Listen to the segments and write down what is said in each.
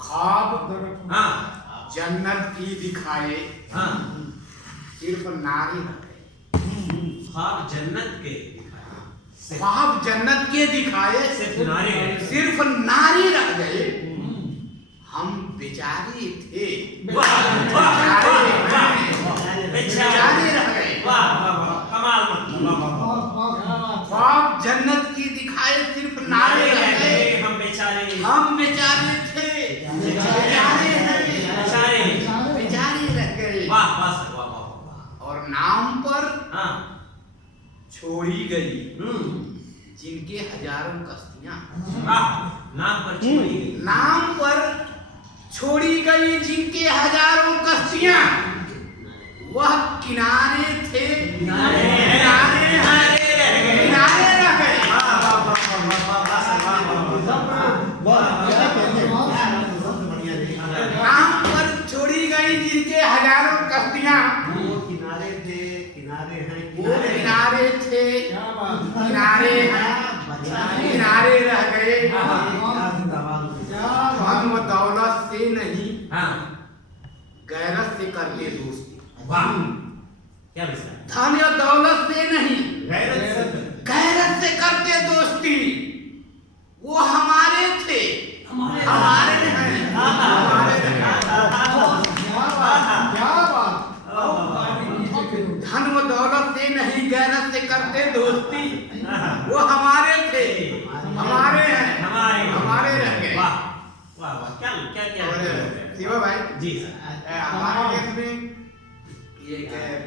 ख्वाब हाँ जन्नत की दिखाए हाँ सिर्फ नारी रह गए। ख्वाब जन्नत के दिखाए ख्वाब जन्नत के दिखाए सिर्फ नारी रह गए। सिर्फ नारी रह गए। हम बेचारे थे बेचारे रह गए। वाह वाह वाह कमाल मतलब वाह ख्वाब जन्नत की दिखाए सिर्फ नारी रह गए। हम बेचारे हम बेचारे थे बेचारे बेचारे बेचारे रह गए। वाह वाह सर वाह वाह और नाम पर हाँ छोड़ी गई जिनके हजारों कश्तियां। नाम पर छोड़ी गई नाम पर छोड़ी गई जिनके हजारों कश्तियां। वह किनारे थे किनारे रह गए। नाम पर छोड़ी गई जिनके हजारों कश्तियां। वो किनारे थे किनारे हैं वो किनारे थे किनारे हैं किनारे रह गए। धन व दौलत से नहीं हाँ गैरत से करते दोस्ती। वाह क्या विचार धन या दौलत से नहीं गैरत से करते दोस्ती। वो हमारे थे हमारे हैं हमारे धन व दौलत से नहीं गैरत से करते दोस्ती। वो हमारे थे हमारे हैं हमारे रह गए। वाह वाह वाह क्या क्या क्या और शिवा भाई जी सर हमारे देश में ये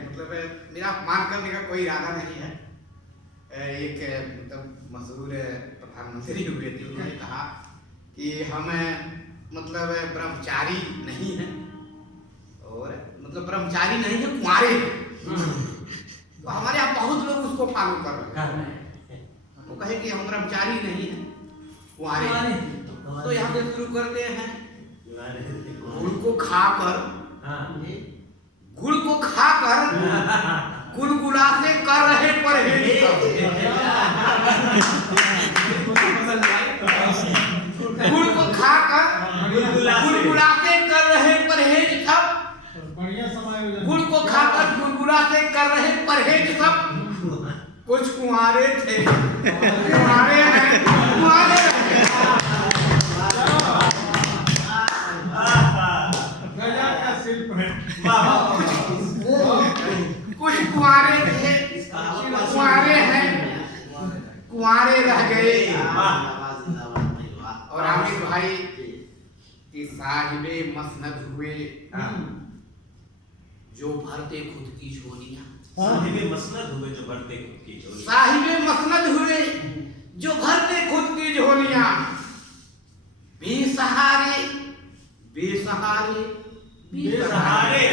मतलब मेरा अपमान करने का कोई इरादा नहीं है। एक मतलब मशहूर प्रधानमंत्री हुए थे, उन्होंने कहा कि हम मतलब ब्रह्मचारी नहीं है और मतलब ब्रह्मचारी नहीं है कुंवारे हैं। तो हमारे यहाँ बहुत लोग उसको फॉलो कर रहे हैं। वो कहे कि हम ब्रह्मचारी नहीं है कुंवारे हैं। तो यहाँ से शुरू करते हैं गुड़ को खाकर गुड़ को खाकर गुलगुला से कर रहे परहेज। गुड़ को खाकर गुलगुला से कर रहे परहेज सब। गुड़ को खाकर गुलगुला से कर रहे परहेज सब। कुछ कुंवारे थे कुंवारे हैं कुंवारे रहे। कुछ कुंवारे थे कुंवारे हैं कुंवारे रह गए। और आमिर भाई कि साहिबे मसनद हुए जो भरते खुद की झोलियां। साहिबे मसनद हुए जो भरते खुद की झोलियां। साहिबे मसनद हुए जो भरते खुद की झोलियां। बेसहारे बेसहारे बेसहारे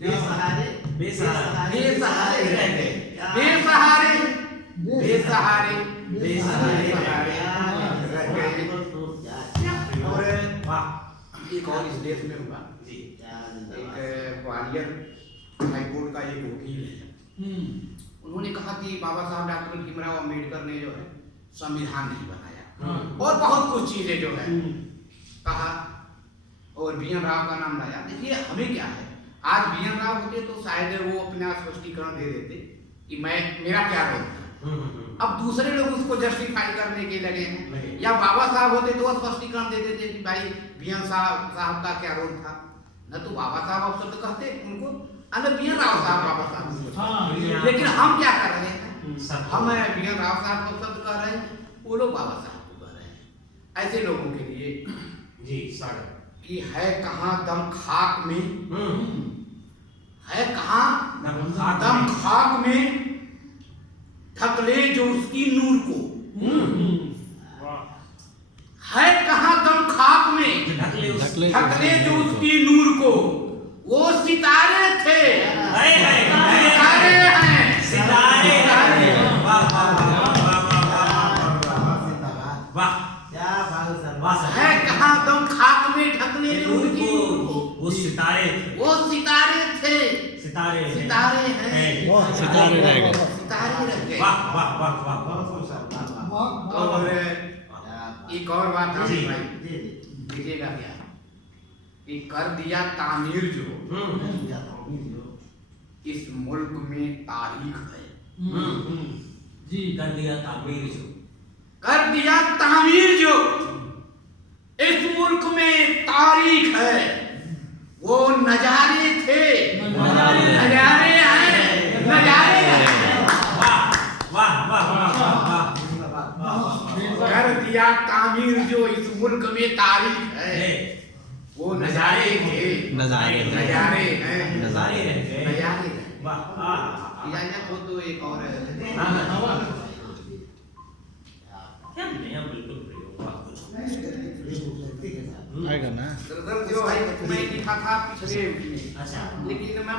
बेसहारे बेसहारे बेसहारे रह गए। बेसहारे बेसहारे बेसहारे रह गए। और वाह एक और इस देश में हुआ जी एक ग्वालियर हाईकोर्ट का एक वकील है। उन्होंने कहा कि बाबा साहब डॉक्टर भीमराव अम्बेडकर ने जो है संविधान नहीं बनाया और बहुत कुछ चीजें जो है कहा और बी एन राव का नाम लाया। देखिए हमें क्या है, आज बी एन राव होते तो शायद वो अपना स्पष्टीकरण दे देते कि मैं मेरा क्या रोल था। अब दूसरे लोग उसको जस्टिफाई करने के लगे हैं। या बाबा साहब होते तो स्पष्टीकरण दे देते कि भाई बी एन साहब का क्या रोल था। न तो बाबा साहब आप शब्द कहते उनको न बी एन राव साहब बाबा साहब। लेकिन हम क्या कर रहे हैं, हम बी एन राव साहब को शब्द कह रहे हैं, वो लोग बाबा साहब को कह रहे हैं। ऐसे लोगों के लिए जी साढ़े कि है कहाँ दम खाक में है कहाँ दम खाक में ढकले जो उसकी नूर को। है कहाँ दम खाक में ढकले जो उसकी नूर को। वो सितारे थे सितारे हैं सितारे वाह है कहाँ दम खाक में ढकले जो उसकी नूर को। वो सितारे थे वो सितारे थे सितारे सितारे हैं सितारे रह गए। सितारे रह गए। वाह वाह वाह वाह और एक और बात है जी, भाई, देखिएगा क्या कि कर दिया तामीर जो इस मुल्क में तारीख है। जी कर दिया तामीर जो कर दिया तामीर जो इस मुल्क में तारीख है। वो नजारे थे, नजारे हैं, नजारे हैं। वाह वाह वाह वाह वाह कर दिया तामीर जो इस मुल्क में तारीख है। वो नजारे थे, नजारे नजारे हैं, नजारे रह गए नजारे हैं। वाह इजाजत हो तो एक और है। क्या नया बिल्कुल प्रयोग वाह आएगा ना। दरअसल जो है मैं लिखा था पिछले में, अच्छा लेकिन मैं